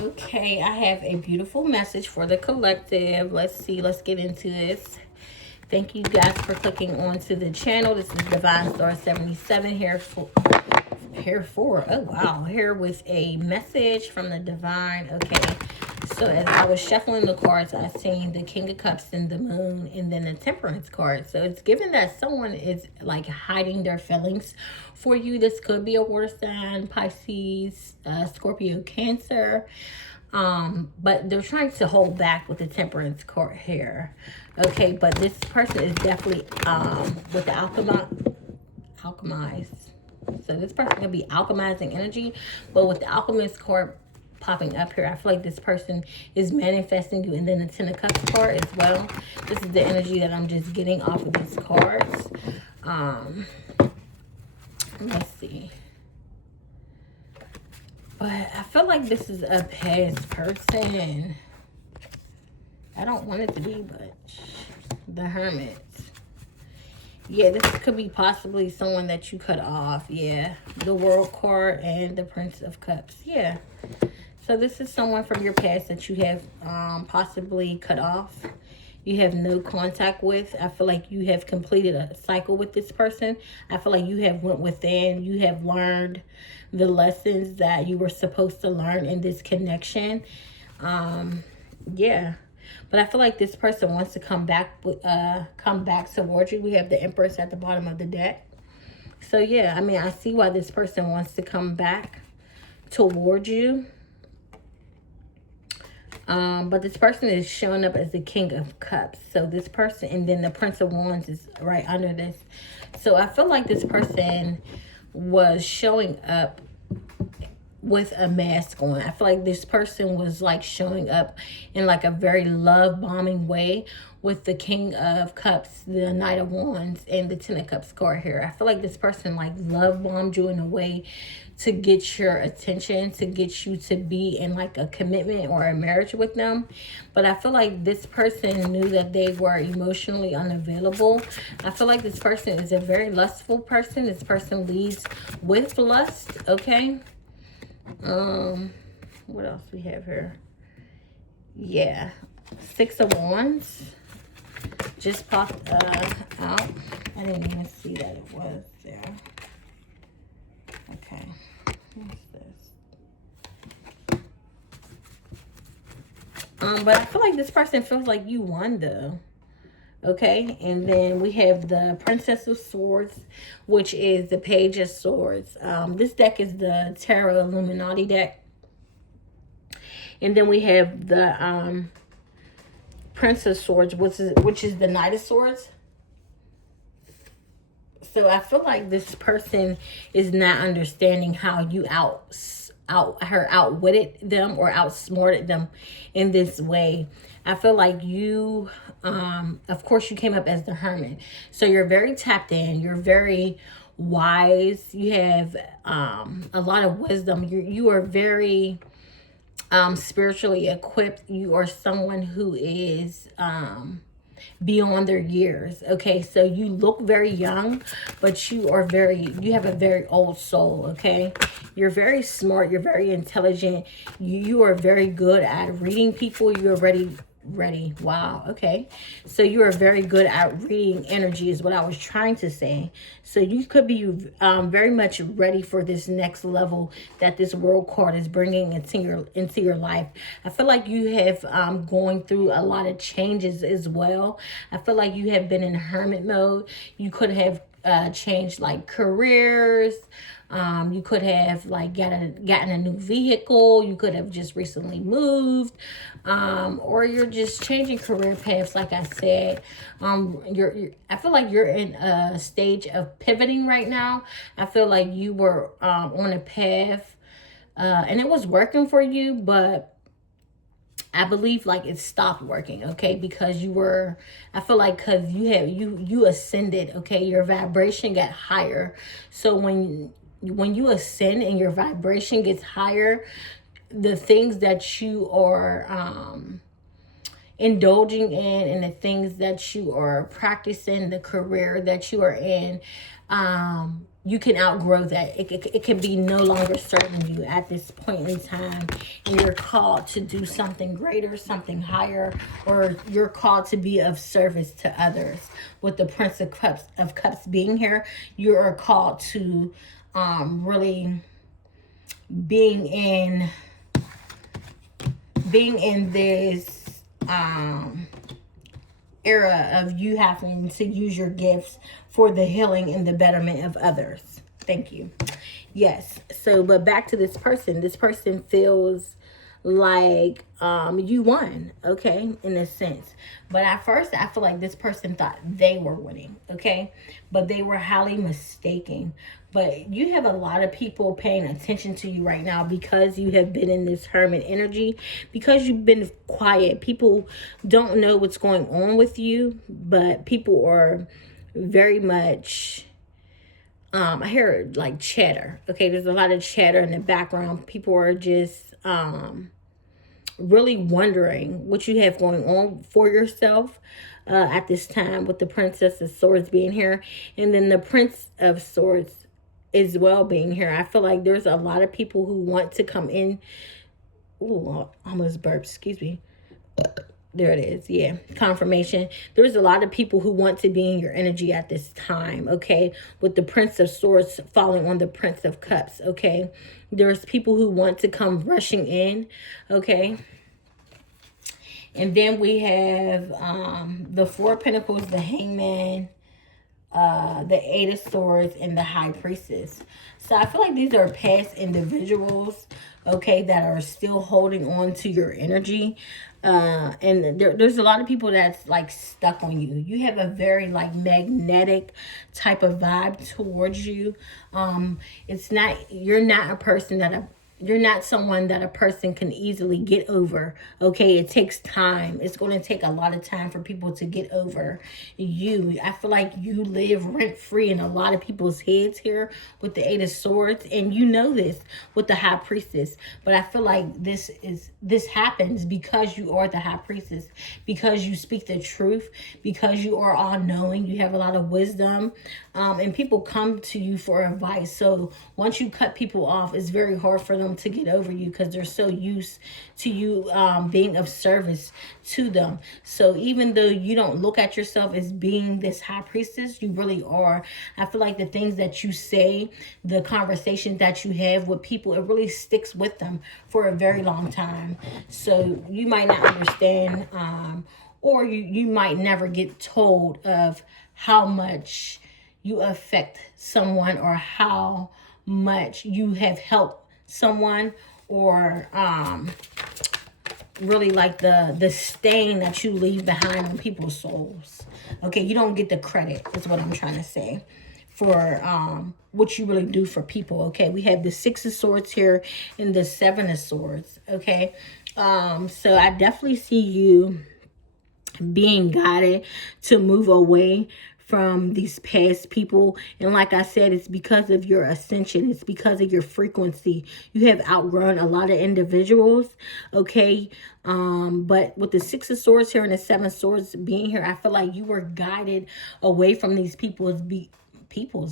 Okay, I have a beautiful message for the collective. Let's see, let's get into this. Thank you guys for clicking onto the channel. This is Divine Star 77 here with a message from the divine. Okay, so as I was shuffling the cards, I seen the King of Cups and the Moon and then the Temperance card. So it's given that someone is like hiding their feelings for you. This could be a water sign, Pisces, Scorpio, Cancer, but they're trying to hold back with the Temperance card here. Okay, but this person is definitely with the alchemize. So this person could be alchemizing energy, but with the alchemist card popping up here, I feel like this person is manifesting you. And then the Ten of Cups card as well. This is the energy that I'm just getting off of these cards. Let's see. But I feel like this is a past person. I don't want it to be, but the Hermit. Yeah, this could be possibly someone that you cut off. Yeah, the World card and the Prince of Cups. Yeah. So this is someone from your past that you have possibly cut off. You have no contact with. I feel like you have completed a cycle with this person. I feel like you have went within. You have learned the lessons that you were supposed to learn in this connection. Yeah. But I feel like this person wants to come back towards you. We have the Empress at the bottom of the deck. So yeah, I mean, I see why this person wants to come back towards you. But this person is showing up as the King of Cups. So this person, and then the Prince of Wands is right under this. So I feel like this person was showing up with a mask on. I feel like this person was like showing up in like a very love bombing way with the King of Cups, the Knight of Wands, and the Ten of Cups card here. I feel like this person like love bombed you in a way to get your attention, to get you to be in like a commitment or a marriage with them. But I feel like this person knew that they were emotionally unavailable. I feel like this person is a very lustful person. This person leads with lust, okay? What else we have here? Yeah, Six of Wands just popped out. I didn't even see that it was there. Okay, what's this? But I feel like this person feels like you won though. Okay, and then we have the Princess of Swords, which is the Page of Swords. This deck is the Tarot Illuminati deck. And then we have the Prince of Swords, which is the Knight of Swords. So I feel like this person is not understanding how you outwitted them or outsmarted them in this way. I feel like you, of course, you came up as the Hermit. So you're very tapped in. You're very wise. You have a lot of wisdom. You are very spiritually equipped. You are someone who is beyond their years. Okay, so you look very young, but you have a very old soul. Okay, you're very smart, you're very intelligent, you are very good at reading people. You're ready. Wow. Okay, so you are very good at reading energy is what I was trying to say. So you could be very much ready for this next level that this World card is bringing into your life. I feel like you have going through a lot of changes as well. I feel like you have been in hermit mode. You could have changed like careers. You could have like gotten a new vehicle. You could have just recently moved, or you're just changing career paths. Like I said, I feel like you're in a stage of pivoting right now. I feel like you were on a path, and it was working for you, but I believe like it stopped working, okay? Because I feel like because you ascended, okay? Your vibration got higher. So when you ascend and your vibration gets higher, the things that you are indulging in and the things that you are practicing, the career that you are in, you can outgrow that. It can be no longer serving you at this point in time, and you're called to do something greater, something higher, or you're called to be of service to others. With the Prince of Cups being here, you are called to really being in this era of you having to use your gifts for the healing and the betterment of others. Thank you. Yes. So, but back to this person. This person feels like you won, okay, in a sense. But at first, I feel like this person thought they were winning, okay? But they were highly mistaken. But you have a lot of people paying attention to you right now because you have been in this hermit energy, because you've been quiet. People don't know what's going on with you, but people are very much... I hear like chatter. Okay, there's a lot of chatter in the background. People are just really wondering what you have going on for yourself at this time, with the Princess of Swords being here, and then the Prince of Swords as well being here. I feel like there's a lot of people who want to come in. Ooh, I almost burped. Excuse me. There it is. Yeah. Confirmation. There's a lot of people who want to be in your energy at this time. Okay. With the Prince of Swords falling on the Prince of Cups. Okay. There's people who want to come rushing in. Okay. And then we have the Four of Pentacles, the Hangman, the Eight of Swords, and the High Priestess. So I feel like these are past individuals, okay, that are still holding on to your energy. And there's a lot of people that's like stuck on you. You have a very like magnetic type of vibe towards you. You're not a person that you're not someone that a person can easily get over. Okay, it takes time. It's going to take a lot of time for people to get over you. I feel like you live rent free in a lot of people's heads here with the Eight of Swords, and you know this with the High Priestess. But I feel like this happens because you are the High Priestess, because you speak the truth, because you are all knowing. You have a lot of wisdom, and people come to you for advice. So once you cut people off, it's very hard for them to get over you because they're so used to you being of service to them. So even though you don't look at yourself as being this High Priestess, you really are. I feel like the things that you say, the conversations that you have with people, it really sticks with them for a very long time. So you might not understand, or you might never get told of how much you affect someone, or how much you have helped someone, or really like the stain that you leave behind on people's souls. Okay, you don't get the credit, is what I'm trying to say, for what you really do for people. Okay, we have the Six of Swords here and the Seven of Swords. Okay, so I definitely see you being guided to move away from these past people. And like I said, it's because of your ascension. It's because of your frequency. You have outgrown a lot of individuals, okay? But with the Six of Swords here and the Seven of Swords being here, I feel like you were guided away from these people's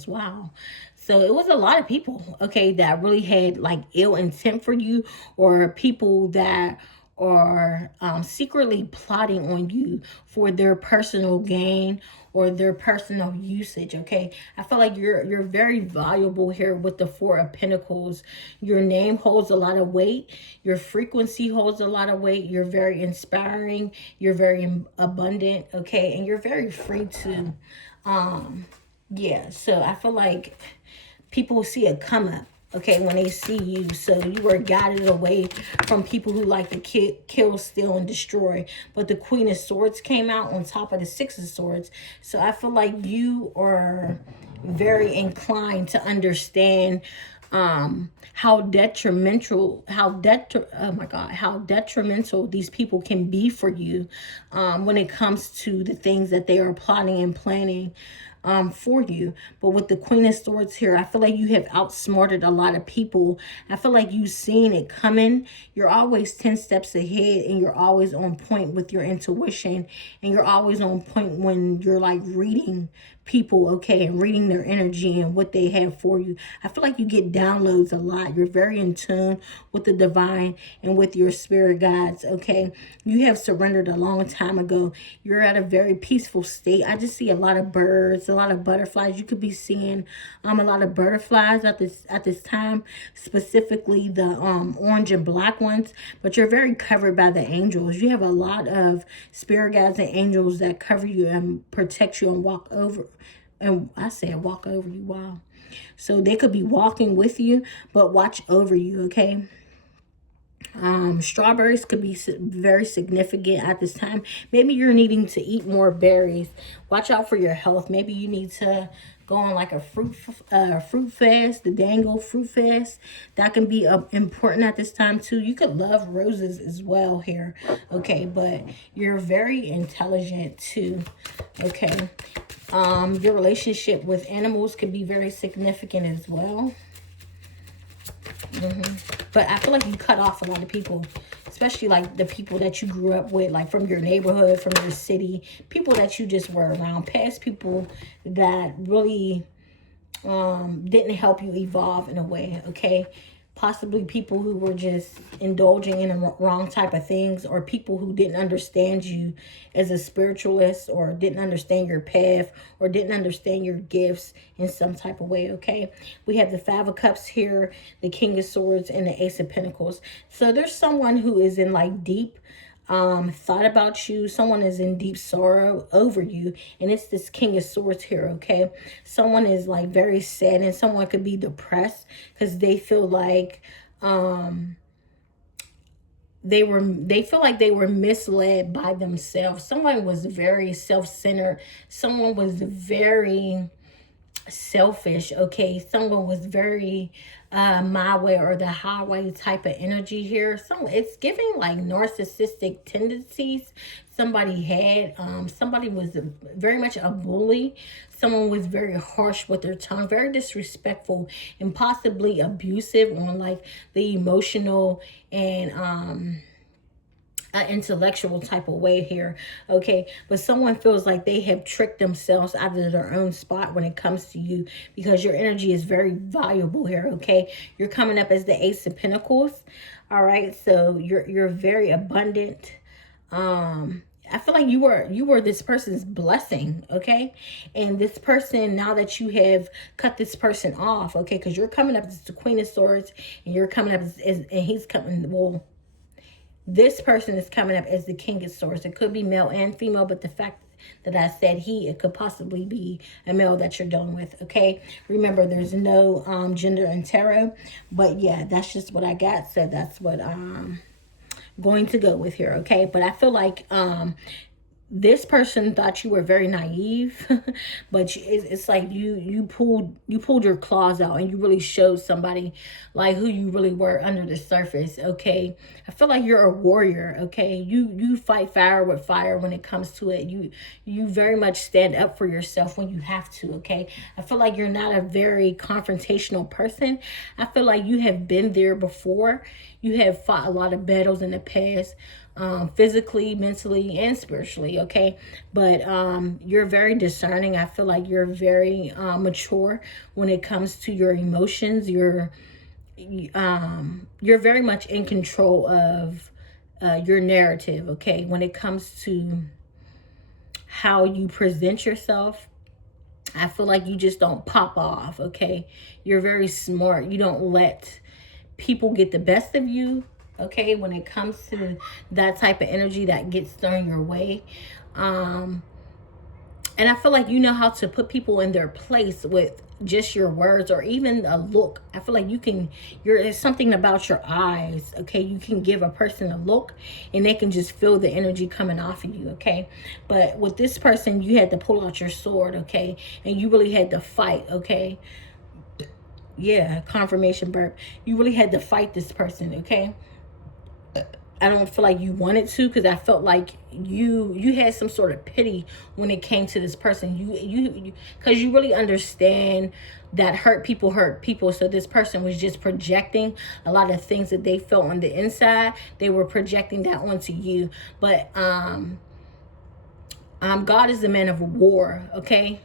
wow. So it was a lot of people, okay, that really had like ill intent for you, or people that are secretly plotting on you for their personal gain or their personal usage. Okay, I feel like you're very valuable here with the Four of Pentacles. Your name holds a lot of weight. Your frequency holds a lot of weight. You're very inspiring. You're very abundant. Okay, and you're very free to yeah. So I feel like people will see a come up, okay, when they see you. So you were guided away from people who like to kill, steal, and destroy. But the Queen of Swords came out on top of the Six of Swords. So I feel like you are very inclined to understand how detrimental these people can be for you when it comes to the things that they are plotting and planning for you. But with the Queen of Swords here, I feel like you have outsmarted a lot of people. I feel like you've seen it coming. You're always 10 steps ahead, and you're always on point with your intuition, and you're always on point when you're like reading people, okay, and reading their energy and what they have for you. I feel like you get downloads a lot. You're very in tune with the divine and with your spirit guides, okay? You have surrendered a long time ago. You're at a very peaceful state. I just see a lot of birds, a lot of butterflies. You could be seeing a lot of butterflies at this time, specifically the orange and black ones, but you're very covered by the angels. You have a lot of spirit guides and angels that cover you and protect you and walk over. And I said walk over you, wow. So they could be walking with you, but watch over you, okay? Strawberries could be very significant at this time. Maybe you're needing to eat more berries. Watch out for your health. Maybe you need to go on like a fruit fast, the dangle fruit fast. That can be important at this time too. You could love roses as well here, okay? But you're very intelligent too, okay? Your relationship with animals could be very significant as well. But I feel like you cut off a lot of people, especially like the people that you grew up with, like from your neighborhood, from your city, people that you just were around, past people that really didn't help you evolve in a way, okay? Possibly people who were just indulging in the wrong type of things, or people who didn't understand you as a spiritualist, or didn't understand your path, or didn't understand your gifts in some type of way, okay? We have the Five of Cups here, the King of Swords, and the Ace of Pentacles. So there's someone who is in like deep thought about you. Someone is in deep sorrow over you, and it's this King of Swords here, okay? Someone is like very sad, and someone could be depressed because they feel like they feel like they were misled by themselves. Someone was very self-centered. Someone was very selfish, okay? Someone was very my way or the highway type of energy here. It's giving like narcissistic tendencies somebody had. Somebody was very much a bully. Someone was very harsh with their tongue, very disrespectful, and possibly abusive on like the emotional and intellectual type of way here, okay? But someone feels like they have tricked themselves out of their own spot when it comes to you, because your energy is very valuable here, okay? You're coming up as the Ace of Pentacles, all right? So you're very abundant. I feel like you were this person's blessing, okay? And this person, now that you have cut this person off, okay, because you're coming up as the Queen of Swords, and you're coming up and he's coming, well, this person is coming up as the King of Swords. It could be male and female, but the fact that I said he, it could possibly be a male that you're dealing with, okay? Remember, there's no gender in tarot, but yeah, that's just what I got. So that's what I'm going to go with here, okay? But I feel like this person thought you were very naive, but it's like you pulled your claws out, and you really showed somebody like who you really were under the surface, okay? I feel like you're a warrior, okay? You fight fire with fire when it comes to it. You very much stand up for yourself when you have to, okay? I feel like you're not a very confrontational person. I feel like you have been there before. You have fought a lot of battles in the past, physically, mentally, and spiritually, okay? But you're very discerning. I feel like you're very mature when it comes to your emotions. You're very much in control of your narrative, okay? When it comes to how you present yourself, I feel like you just don't pop off, okay? You're very smart. You don't let people get the best of you, okay? When it comes to that type of energy that gets thrown your way. And I feel like you know how to put people in their place with just your words, or even a look. I feel like there's something about your eyes, okay? You can give a person a look, and they can just feel the energy coming off of you, okay? But with this person, you had to pull out your sword, okay? And you really had to fight, okay? Yeah, confirmation burp. You really had to fight this person, okay? I don't feel like you wanted to, because I felt like you had some sort of pity when it came to this person. You because you really understand that hurt people. So this person was just projecting a lot of things that they felt on the inside. They were projecting that onto you. But God is a man of war, okay?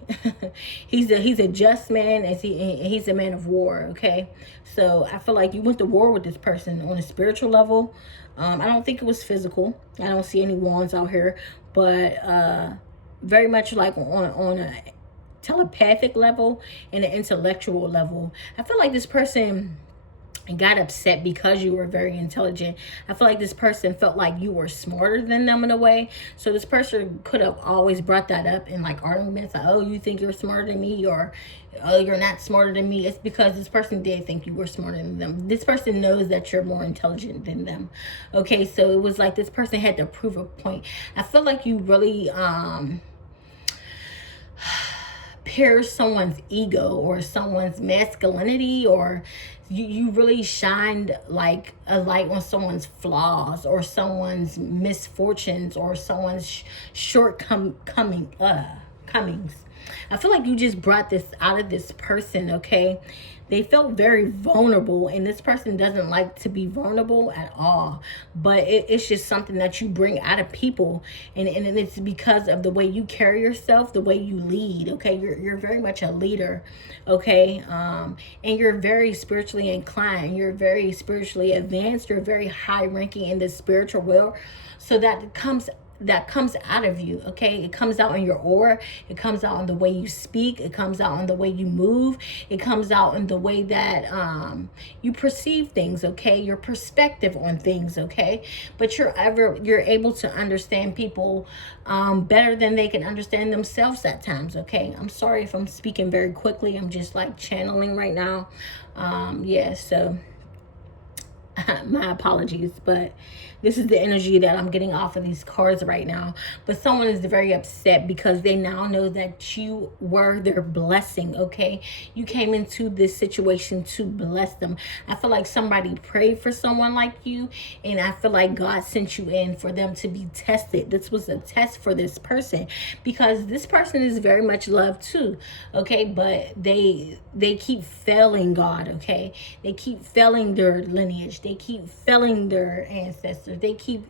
he's a just man, as he's a man of war, okay? So I feel like you went to war with this person on a spiritual level. I don't think it was physical. I don't see any wands out here, but very much like on a telepathic level and an intellectual level. I feel like this person got upset because you were very intelligent. I feel like this person felt like you were smarter than them in a way. So this person could have always brought that up in like arguments, like, oh, you think you're smarter than me, or oh, you're not smarter than me. It's because this person did think you were smarter than them. This person knows that you're more intelligent than them. Okay, so it was like this person had to prove a point. I feel like you really pierce someone's ego or someone's masculinity, or you really shined like a light on someone's flaws or someone's misfortunes or someone's comings. I feel like you just brought this out of this person, okay? They felt very vulnerable, and this person doesn't like to be vulnerable at all. But it's just something that you bring out of people, and it's because of the way you carry yourself, the way you lead, okay? You're very much a leader, okay? And you're very spiritually inclined. You're very spiritually advanced. You're very high ranking in the spiritual world. So that comes out of you, okay? It comes out in your aura. It comes out in the way you speak. It comes out in the way you move. It comes out in the way that you perceive things, okay? Your perspective on things, okay? But you're able to understand people better than they can understand themselves at times, okay? I'm sorry if I'm speaking very quickly. I'm just like channeling right now. Yeah, so my apologies, but this is the energy that I'm getting off of these cards right now. But someone is very upset because they now know that you were their blessing, okay? You came into this situation to bless them. I feel like somebody prayed for someone like you, and I feel like God sent you in for them to be tested. This was a test for this person, because this person is very much loved too, okay? But they keep failing God, okay? They keep failing their lineage. They keep failing their ancestors. They keep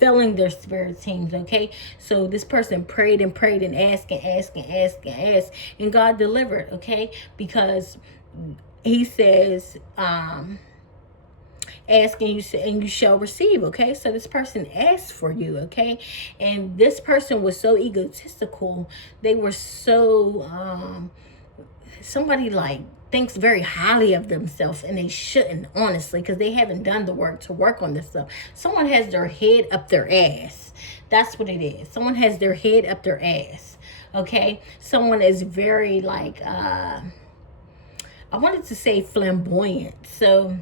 failing their spirit teams, okay? So this person prayed and prayed and asked and asked and asked and asked, and God delivered, okay? Because he says, ask and you shall receive, okay? So this person asked for you, okay? And this person was so egotistical. They were so somebody like thinks very highly of themselves, and they shouldn't, honestly, because they haven't done the work to work on this stuff. Someone has their head up their ass. That's what it is. Someone has their head up their ass, okay? Someone is very like I wanted to say flamboyant. So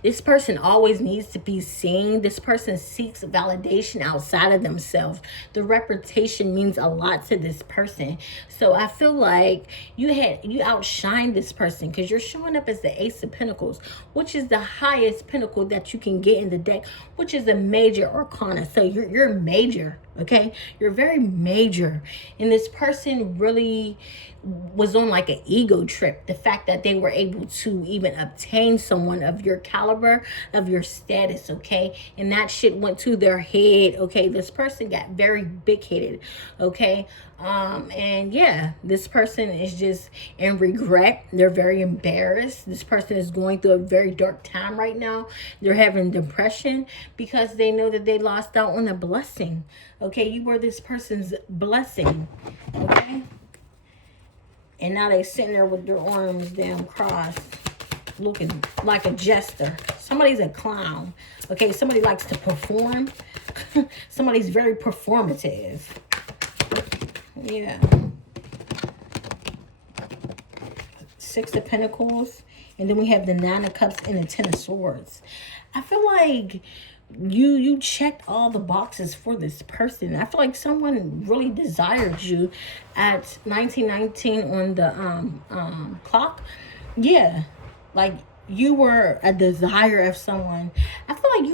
this person always needs to be seen. This person seeks validation outside of themselves. The reputation means a lot to this person. So I feel like you outshined this person, because you're showing up as the Ace of Pentacles, which is the highest pinnacle that you can get in the deck, which is a major arcana. So you're major, okay? You're very major. And this person really was on like an ego trip. The fact that they were able to even obtain someone of your caliber, of your status, okay? And that shit went to their head, okay? This person got very big-headed, okay? And yeah, this person is just in regret. They're very embarrassed. This person is going through a very dark time right now. They're having depression because they know that they lost out on a blessing, okay? You were this person's blessing, okay? And now they're sitting there with their arms down crossed, looking like a jester. Somebody's a clown, okay? Somebody likes to perform. Somebody's very performative. Yeah. Six of Pentacles. And then we have the Nine of Cups and the Ten of Swords. I feel like you checked all the boxes for this person. I feel like someone really desired you at 1919 on the clock. Yeah, like you were a desire of someone. I feel like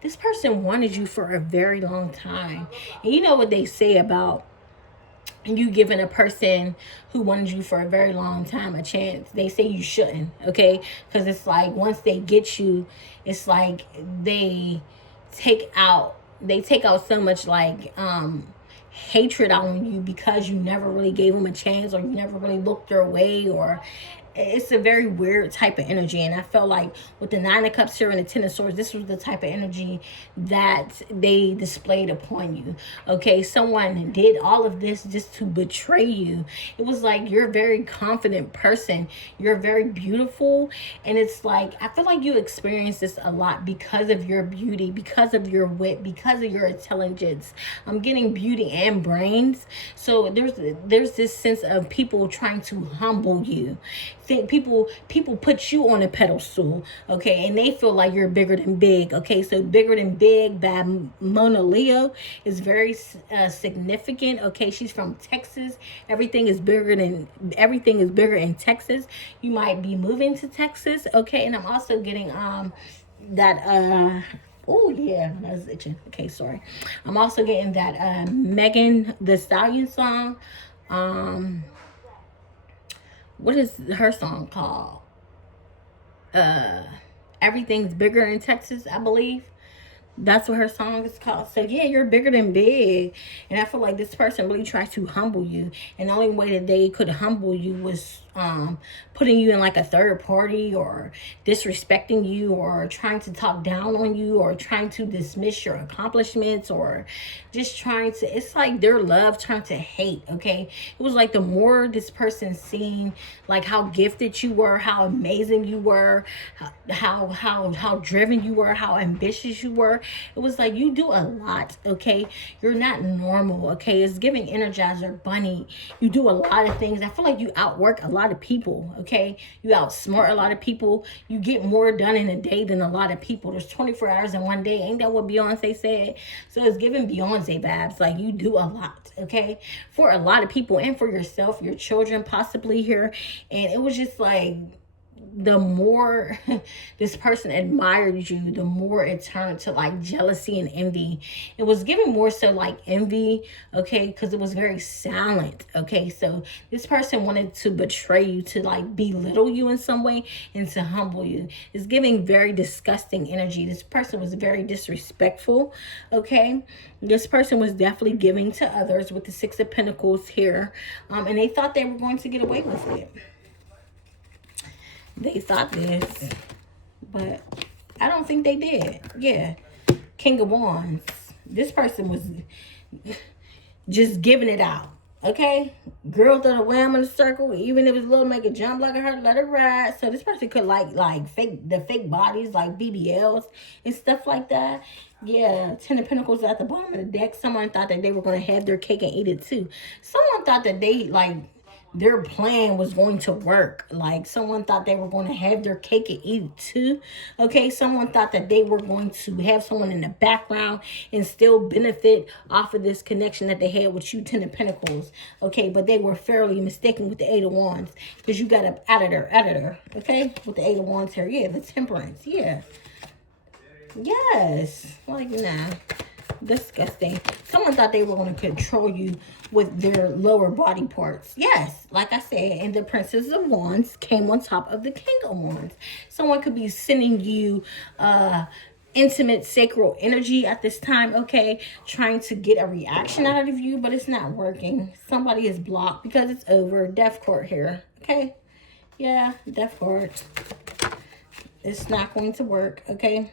this person wanted you for a very long time. And you know what they say about you giving a person who wanted you for a very long time a chance. They say you shouldn't, okay? Because it's like once they get you, it's like they take out so much like hatred on you because you never really gave them a chance, or you never really looked their way, or it's a very weird type of energy. And I felt like with the Nine of Cups here and the Ten of Swords, this was the type of energy that they displayed upon you. Okay, someone did all of this just to betray you. It was like you're a very confident person. You're very beautiful. And it's like, I feel like you experience this a lot because of your beauty, because of your wit, because of your intelligence. I'm getting beauty and brains. So there's this sense of people trying to humble you. Think people put you on a pedestal, okay, and they feel like you're bigger than big. Okay, so Bigger Than Big by Mona Leo is very significant. Okay, she's from Texas. Everything is bigger in Texas. You might be moving to Texas. Okay, and I'm also getting that oh yeah, I was itching. Okay, sorry. I'm also getting that Megan Thee Stallion song. What is her song called? Everything's Bigger in Texas, I believe. That's what her song is called. So yeah, you're bigger than big. And I feel like this person really tried to humble you. And the only way that they could humble you was putting you in like a third party, or disrespecting you, or trying to talk down on you, or trying to dismiss your accomplishments, or just trying to, it's like their love turned to hate. Okay, it was like the more this person seen like how gifted you were, how amazing you were, how driven you were, how ambitious you were, it was like you do a lot. Okay, you're not normal. Okay, it's giving Energizer Bunny. You do a lot of things. I feel like you outwork a lot of people. Okay, you outsmart a lot of people. You get more done in a day than a lot of people. There's 24 hours in one day. Ain't that what Beyonce said? So it's giving Beyonce vibes. Like you do a lot, okay, for a lot of people and for yourself, your children possibly here. And it was just like, the more this person admired you, the more it turned to like jealousy and envy. It was giving more so like envy, okay, because it was very silent. Okay, so this person wanted to betray you, to like belittle you in some way, and to humble you. It's giving very disgusting energy. This person was very disrespectful. Okay, this person was definitely giving to others with the Six of Pentacles here, and they thought they were going to get away with it. They thought this, but I don't think they did. Yeah. King of Wands. This person was just giving it out. Okay? Girl throw the wham in a circle. Even if it's little, make it jump like a hurt, let it ride. So this person could like fake bodies, like BBLs and stuff like that. Yeah, Ten of Pentacles at the bottom of the deck. Someone thought that they were going to have their cake and eat it too. Someone thought that they like their plan was going to work. Like someone thought they were going to have their cake and eat it too. Okay, someone thought that they were going to have someone in the background and still benefit off of this connection that they had with you, Ten of Pentacles. Okay, but they were fairly mistaken with the Eight of Wands, because you got an editor, okay, with the Eight of Wands here. Yeah, the Temperance. Yeah. Yes. Like, nah. Disgusting. Someone thought they were going to control you with their lower body parts. Yes, like I said, and the Princess of Wands came on top of the King of Wands. Someone could be sending you intimate sacral energy at this time, okay, trying to get a reaction out of you, but it's not working. Somebody is blocked because it's over. Death court here, okay? Yeah, death court. It's not going to work, okay?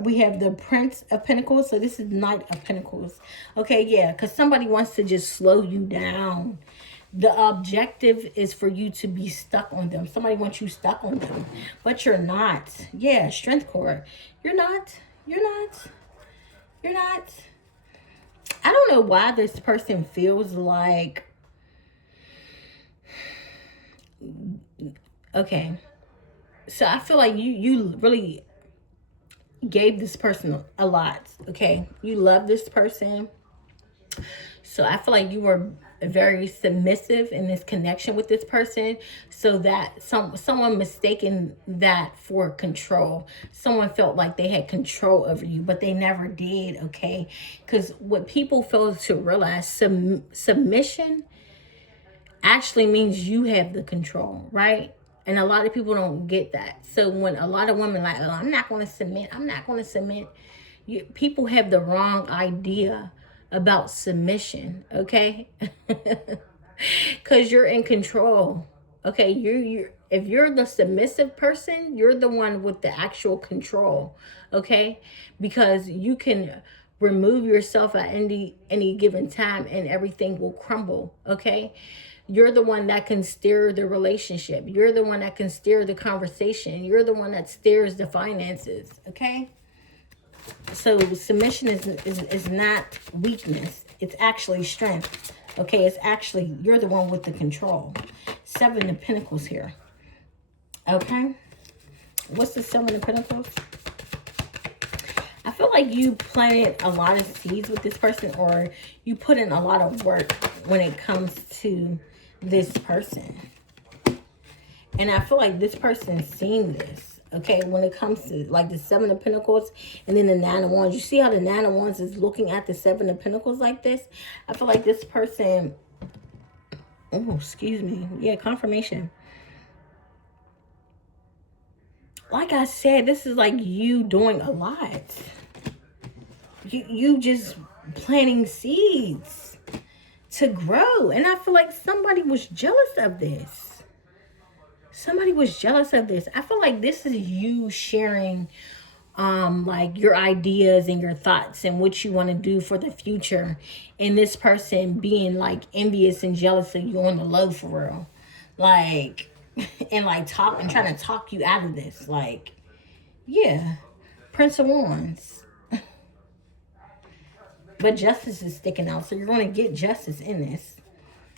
We have the Prince of Pentacles. So this is Knight of Pentacles. Okay, yeah, because somebody wants to just slow you down. The objective is for you to be stuck on them. Somebody wants you stuck on them, but you're not. Yeah, Strength Cord. You're not. You're not. You're not. I don't know why this person feels like... Okay. So I feel like you really gave this person a lot, okay? You love this person. So I feel like you were very submissive in this connection with this person, so that someone mistaken that for control. Someone felt like they had control over you, but they never did, okay? Because what people fail to realize, submission actually means you have the control, right? And a lot of people don't get that. So when a lot of women like, oh, I'm not going to submit, I'm not going to submit. People have the wrong idea about submission, okay? Because you're in control, okay? If you're the submissive person, you're the one with the actual control, okay? Because you can remove yourself at any given time and everything will crumble, okay? You're the one that can steer the relationship. You're the one that can steer the conversation. You're the one that steers the finances, okay? So submission is not weakness. It's actually strength, okay? It's actually, you're the one with the control. 7 of Pentacles here, okay? What's the 7 of Pentacles? I feel like you planted a lot of seeds with this person, or you put in a lot of work when it comes to this person. And I feel like this person's seen this, okay? When it comes to like the 7 of Pentacles and then the 9 of Wands. You see how the 9 of Wands is looking at the 7 of Pentacles like this? I feel like this person, oh, excuse me. Yeah, confirmation. Like I said, this is like you doing a lot. You just planting seeds to grow. And I feel like somebody was jealous of this. Somebody was jealous of this. I feel like this is you sharing like your ideas and your thoughts and what you want to do for the future. And this person being like envious and jealous of you on the low, for real. Like, and like trying to talk you out of this. Like, yeah, Prince of Wands. But justice is sticking out, so you're going to get justice in this.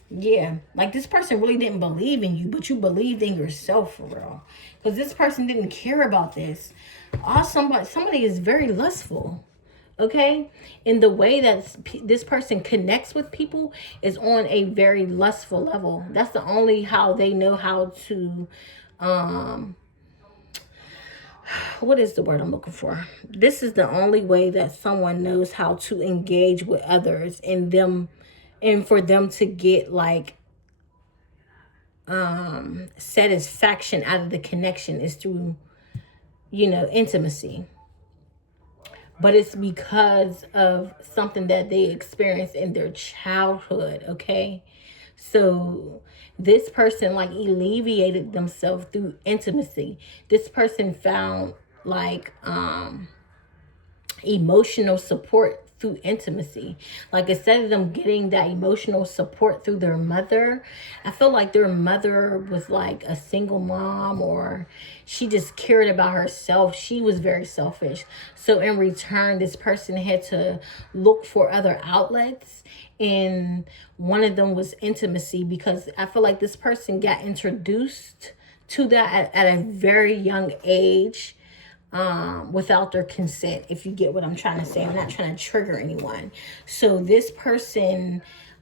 Yeah, like this person really didn't believe in you, but you believed in yourself, for real. Because this person didn't care about this. Somebody is very lustful, okay? And the way that this person connects with people is on a very lustful level. That's the only how they know how to, what is the word I'm looking for? This is the only way that someone knows how to engage with others and for them to get like satisfaction out of the connection is through, intimacy. But it's because of something that they experienced in their childhood, okay? So this person like alleviated themselves through intimacy. This person found like emotional support through intimacy. Like instead of them getting that emotional support through their mother, I feel like their mother was like a single mom, or she just cared about herself. She was very selfish. So in return, this person had to look for other outlets, and one of them was intimacy, because I feel like this person got introduced to that at a very young age, without their consent, if you get what I'm trying to say. I'm not trying to trigger anyone. So this person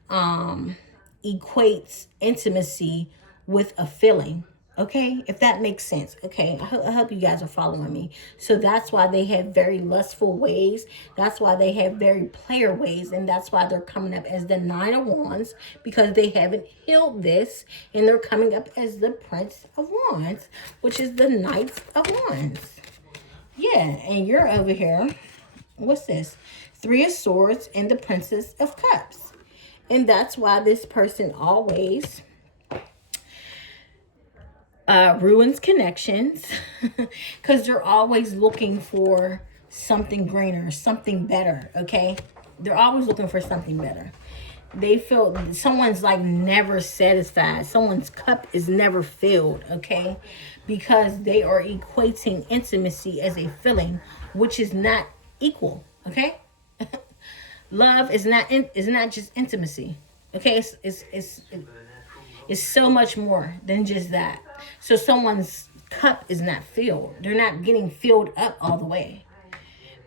equates intimacy with a feeling, okay? If that makes sense, okay? I hope you guys are following me. So that's why they have very lustful ways. That's why they have very player ways. And that's why they're coming up as the 9 of Wands, because they haven't healed this. And they're coming up as the Prince of Wands, which is the Knight of Wands. Yeah, and you're over here. What's this? 3 of Swords and the Princess of Cups. And that's why this person always ruins connections. Because they're always looking for something greener, something better, okay? They're always looking for something better. They feel someone's like never satisfied. Someone's cup is never filled, okay? Because they are equating intimacy as a feeling, which is not equal, okay? Love is not just intimacy, okay? It's so much more than just that. So someone's cup is not filled. They're not getting filled up all the way,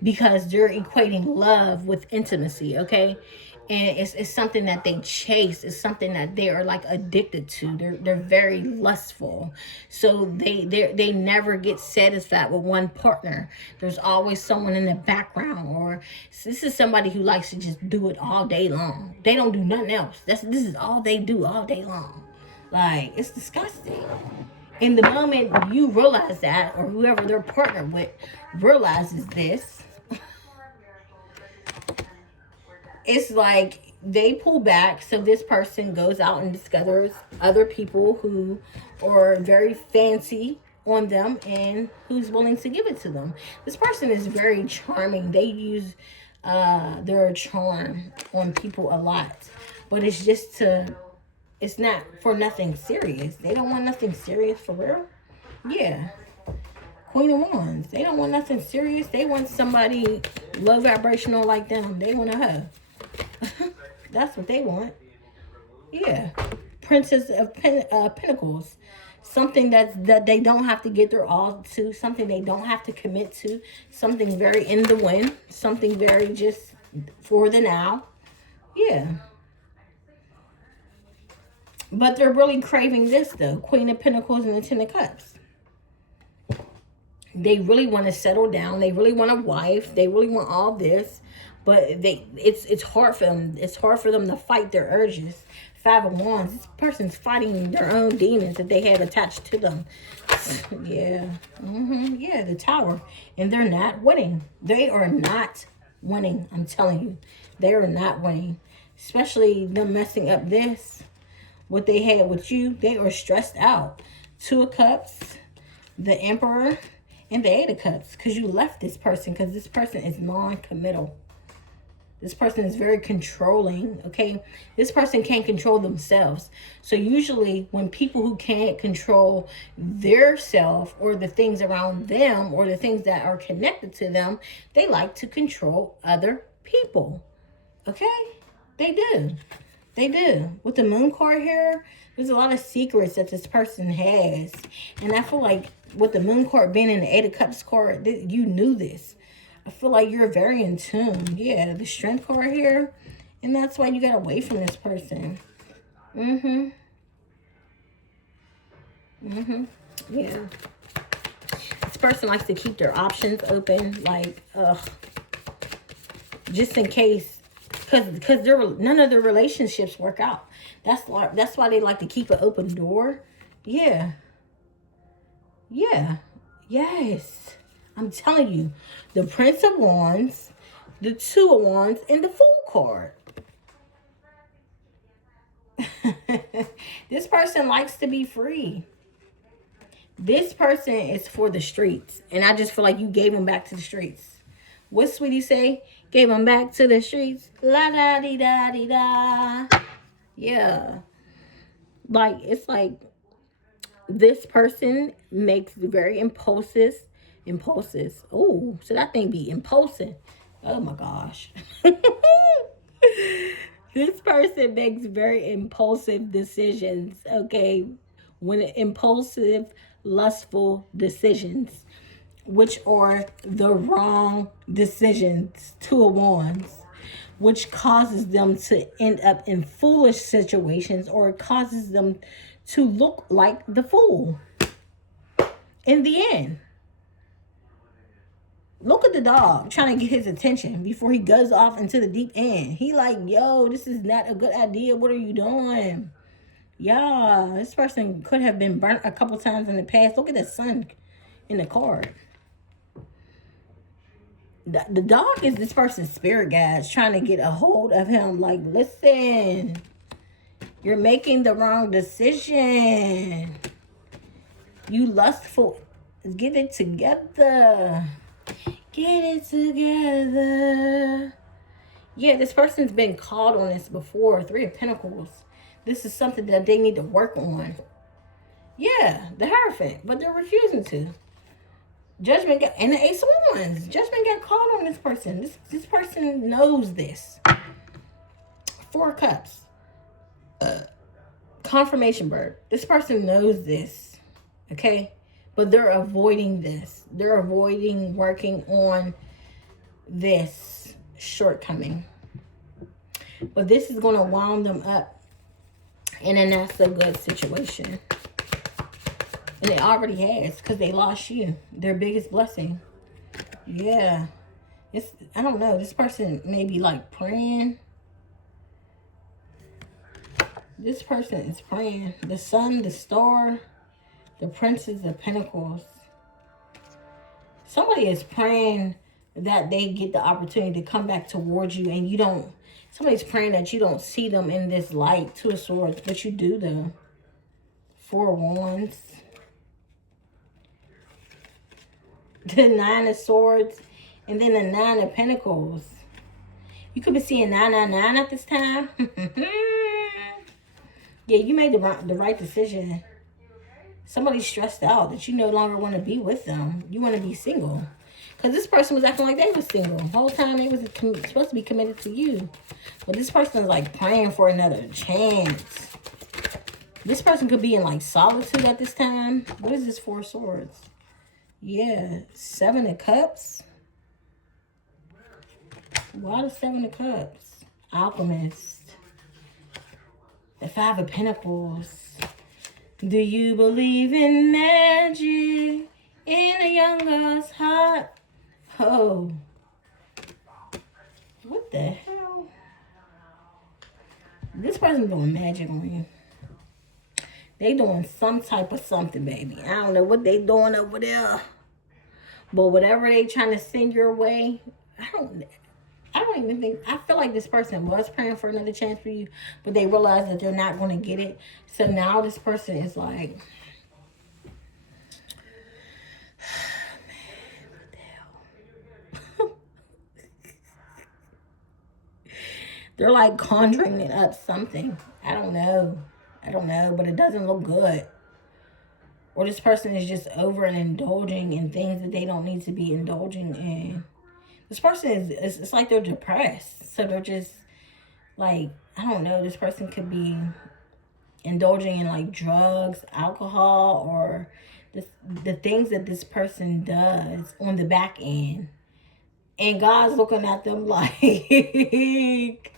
because they're equating love with intimacy, okay? And it's something that they chase. It's something that they are like addicted to. They're very lustful, so they never get satisfied with one partner. There's always someone in the background, or this is somebody who likes to just do it all day long. They don't do nothing else. This is all they do all day long. Like, it's disgusting. And the moment you realize that, or whoever they're partnered with realizes this, it's like they pull back. So this person goes out and discovers other people who are very fancy on them and who's willing to give it to them. This person is very charming. They use their charm on people a lot, but it's just to, it's not for nothing serious. They don't want nothing serious for real. Yeah. Queen of Wands. They don't want nothing serious. They want somebody low vibrational like them. They want a hug. That's what they want. Yeah. Princess of Pentacles. Something that they don't have to get their all to. Something they don't have to commit to. Something very in the wind. Something very just for the now. Yeah. But they're really craving this though. Queen of Pentacles and the Ten of Cups. They really want to settle down. They really want a wife. They really want all this. But it's hard for them. It's hard for them to fight their urges. Five of Wands. This person's fighting their own demons that they have attached to them. Yeah. Yeah, the Tower. And they're not winning. They are not winning. I'm telling you. They are not winning. Especially them messing up this. What they had with you. They are stressed out. Two of Cups. The Emperor. And the Eight of Cups. Because you left this person. Because this person is non-committal. This person is very controlling, okay? This person can't control themselves. So usually when people who can't control their self or the things around them or the things that are connected to them, they like to control other people, okay? They do. They do. With the Moon card here, there's a lot of secrets that this person has. And I feel like with the Moon card being in the Eight of Cups card, you knew this. I feel like you're very in tune. Yeah, the Strength card here. And that's why you got away from this person. Yeah. This person likes to keep their options open. Like, just in case. Because none of their relationships work out. That's why they like to keep an open door. Yeah. Yeah. Yes. I'm telling you, the Prince of Wands, the Two of Wands, and the Fool card. This person likes to be free. This person is for the streets. And I just feel like you gave them back to the streets. What Sweetie say? Gave them back to the streets. La-da-dee-da-dee-da. Yeah. Like, it's like this person makes very impulsive. Oh, so that thing be impulsive. Oh my gosh. This person makes very impulsive decisions, okay? When impulsive, lustful decisions, which are the wrong decisions, Two of Wands, which causes them to end up in foolish situations, or it causes them to look like the fool in the end. Look at the dog trying to get his attention before he goes off into the deep end. He like, yo, this is not a good idea. What are you doing? Yeah, this person could have been burnt a couple times in the past. Look at the sun in the card. The dog is this person's spirit guides trying to get a hold of him. Like, listen, you're making the wrong decision. You lustful. Get it together. Get it together. Yeah, this person's been called on this before. Three of Pentacles. This is something that they need to work on. Yeah, the Hierophant. But they're refusing to. Judgment got, and the Ace of Wands. Judgment got called on this person. This person knows this. Four Cups. Confirmation bird. This person knows this. Okay? But they're avoiding this. They're avoiding working on this shortcoming. But this is going to wound them up in a not so good situation. And it already has, because they lost you. Their biggest blessing. Yeah. I don't know. This person may be like praying. This person is praying. The sun, the star, the princess of pentacles. Somebody is praying that they get the opportunity to come back towards you, and you don't. Somebody's praying that you don't see them in this light. Two of Swords, but you do though. Four of Wands. The Nine of Swords. And then the Nine of Pentacles. You could be seeing 999 at this time. Yeah, you made the right decision. Somebody's stressed out that you no longer want to be with them. You want to be single. Because this person was acting like they were single. The whole time they was supposed to be committed to you. But this person is like praying for another chance. This person could be in like solitude at this time. What is this Four of Swords? Yeah, Seven of Cups. Why the Seven of Cups? Alchemist. The Five of Pentacles. Do you believe in magic in a young girl's heart? Oh. What the hell? This person's doing magic on you. They doing some type of something, baby. I don't know what they doing over there. But whatever they trying to send your way, I don't even think, I feel like this person was praying for another chance for you, but they realized that they're not going to get it. So now this person is like, man, what the hell? They're like conjuring it up something. I don't know, but it doesn't look good. Or this person is just over and indulging in things that they don't need to be indulging in. This person it's like they're depressed. So they're just like, I don't know, this person could be indulging in like drugs, alcohol, or the things that this person does on the back end. And God's looking at them like,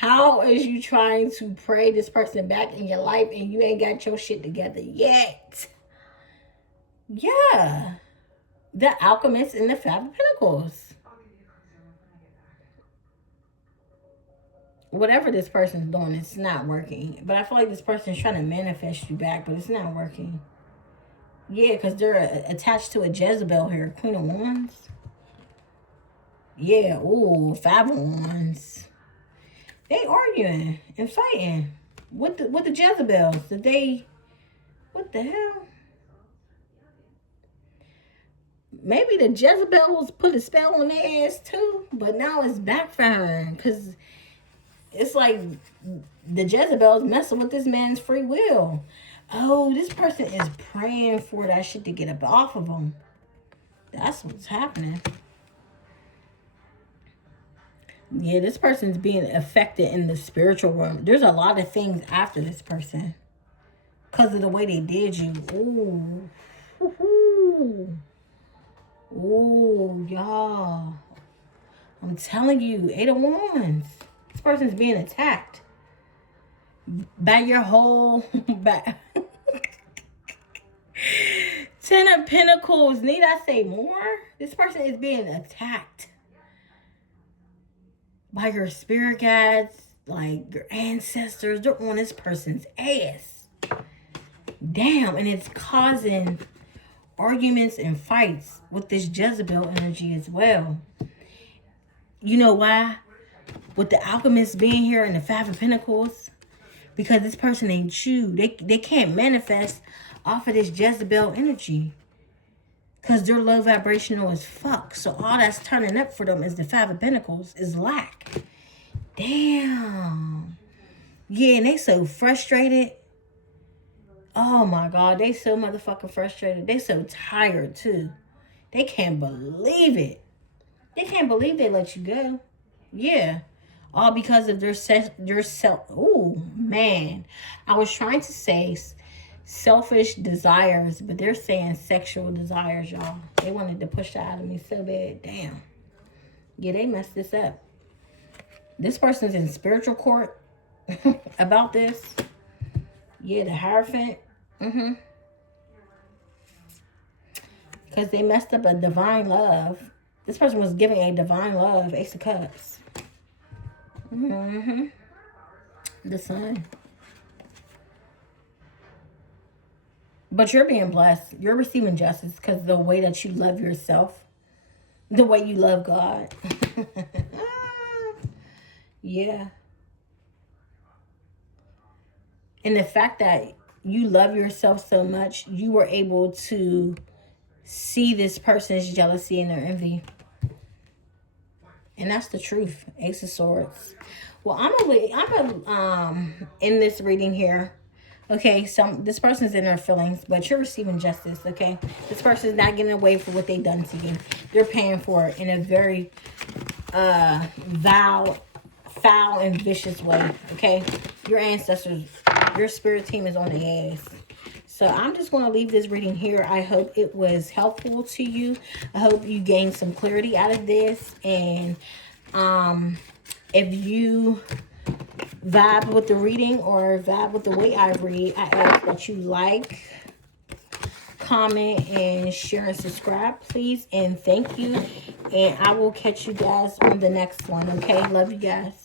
how is you trying to pray this person back in your life and you ain't got your shit together yet? Yeah. The Alchemist and the Five of Pentacles. Whatever this person's doing, it's not working. But I feel like this person's trying to manifest you back, but it's not working. Yeah, because they're attached to a Jezebel here. Queen of Wands. Yeah, ooh, Five of Wands. They arguing and fighting with the Jezebels. That they, what the hell? Maybe the Jezebels put a spell on their ass too, but now it's backfiring because it's like the Jezebel's messing with this man's free will. Oh, this person is praying for that shit to get up off of them. That's what's happening. Yeah, this person's being affected in the spiritual realm. There's a lot of things after this person because of the way they did you. Ooh. Ooh. Ooh, y'all. I'm telling you, Eight of Wands. This person's being attacked by your whole back. Ten of Pentacles. Need I say more? This person is being attacked by your spirit guides, like your ancestors. They're on this person's ass. Damn, and it's causing arguments and fights with this Jezebel energy as well. You know why? With the Alchemist being here and the Five of Pentacles, because this person ain't you. They can't manifest off of this Jezebel energy because they're low vibrational as fuck. So all that's turning up for them is the Five of Pentacles, is lack. Damn. Yeah, and they so frustrated. Oh my God, they so motherfucking frustrated. They so tired too. They can't believe it. They can't believe they let you go. Yeah. All because of their self. Oh, man. I was trying to say selfish desires, but they're saying sexual desires, y'all. They wanted to push that out of me so bad. Damn. Yeah, they messed this up. This person's in spiritual court about this. Yeah, the Hierophant. Because they messed up a divine love. This person was giving a divine love. Ace of Cups. The Sun. But you're being blessed. You're receiving justice because the way that you love yourself. The way you love God. Yeah. And the fact that you love yourself so much, you were able to see this person's jealousy and their envy. And that's the truth. Ace of Swords. Well, I'm gonna end this reading here. Okay, this person's in their feelings, but you're receiving justice, okay? This person's not getting away for what they've done to you. They're paying for it in a very foul and vicious way, okay? Your ancestors, your spirit team is on the ass. So I'm just going to leave this reading here. I hope it was helpful to you. I hope you gained some clarity out of this. And if you vibe with the reading or vibe with the way I read, I ask that you like, comment, and share and subscribe, please. And thank you. And I will catch you guys on the next one, okay? Love you guys.